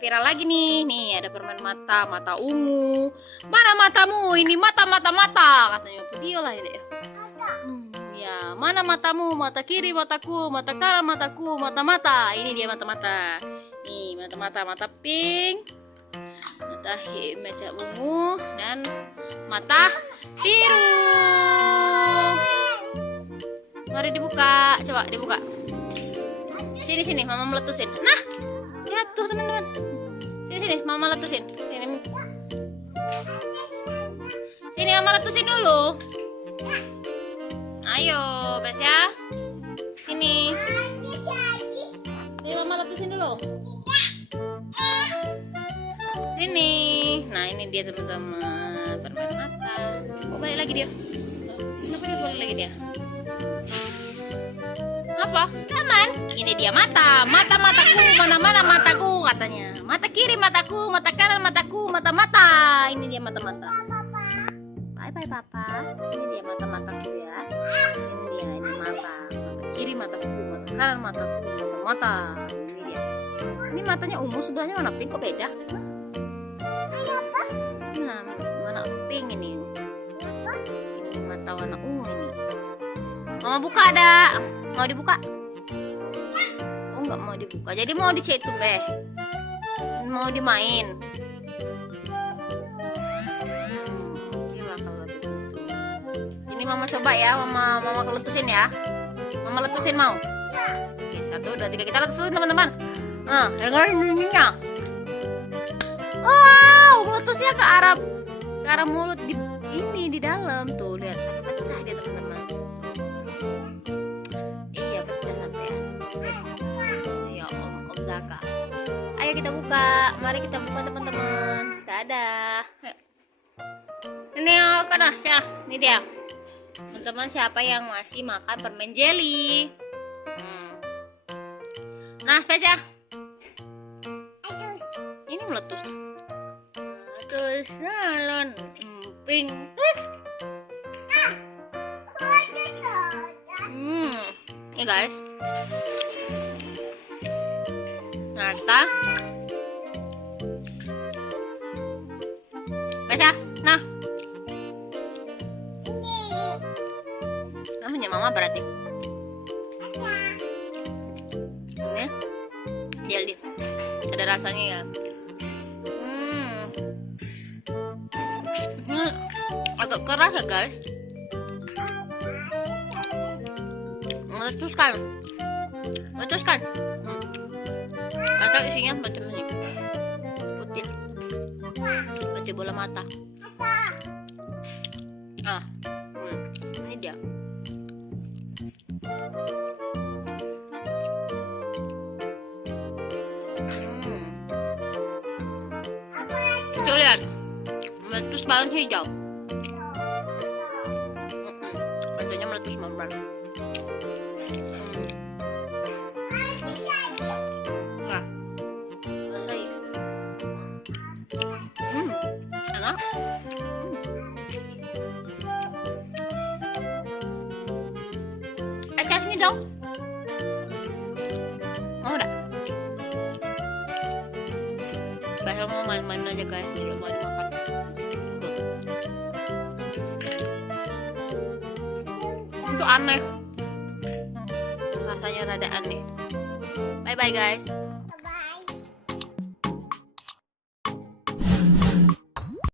viral lagi nih. Nih ada permen mata ungu. Mana matamu? Ini mata katanya video lah ini. Ya, mana matamu? Mata kiri mataku, mata kanan mataku, mata. Ini dia mata. Nih, mata pink. Mata ungu dan mata biru. Mari dibuka, coba dibuka. Sini, mama meletusin. Nah, jatuh teman-teman. Sini, mama letusin. Sini, mama letusin dulu. Ayo, Bes ya. Sini. Ini mama letusin dulu. Sini. Nah, ini dia teman-teman, permen mata. Kok balik lagi dia? Kenapa dia balik lagi dia? Apa? Teman, ini dia mataku, mana mataku katanya. Mata kiri mataku, mata kanan mataku, mata. Ini dia mata. Bye papa. Ini dia mataku ya. Ini mata kiri mataku, mata kanan mataku, mata. Ini dia. Ini matanya ungu, sebelahnya warna pink, kok beda? Nah, warna pink ini. Ini mata warna ungu ini. Mama buka ada. Mau dibuka? Oh, nggak mau dibuka. Jadi mau dicetum deh. Mau dimain. Gila kalau begitu. Sini mama coba ya, mama letusin ya. Mama letusin mau? Oke, 1, 2, 3 kita letusin teman-teman. Nah, dengerin bunyinya. Wow, meletusnya ke arah mulut di dalam tuh. Lihat, sampai pecah dia teman-teman. Ya Om Zaka. Ayo kita buka. Mari kita buka teman-teman. Dadah. Ini kan ini dia. Teman-teman, siapa yang masih makan permen jelly? Nah, Ves ya. Ini meletus. Terus salon pink. Ya guys. Nah, kita baca. Nah, namanya mama berarti ini jelly, ada rasanya ya. Agak keras ya guys. Meletuskan. Atau isinya macam ini, putih bola mata. Ini dia. Coba lihat, meletus balon hijau. Bacanya meletus membran. Enak. Sini dong. Mau enggak? Bahasa mau main-main aja guys, tidak mau dimakan. Itu aneh. Rasanya rada aneh. Bye bye guys.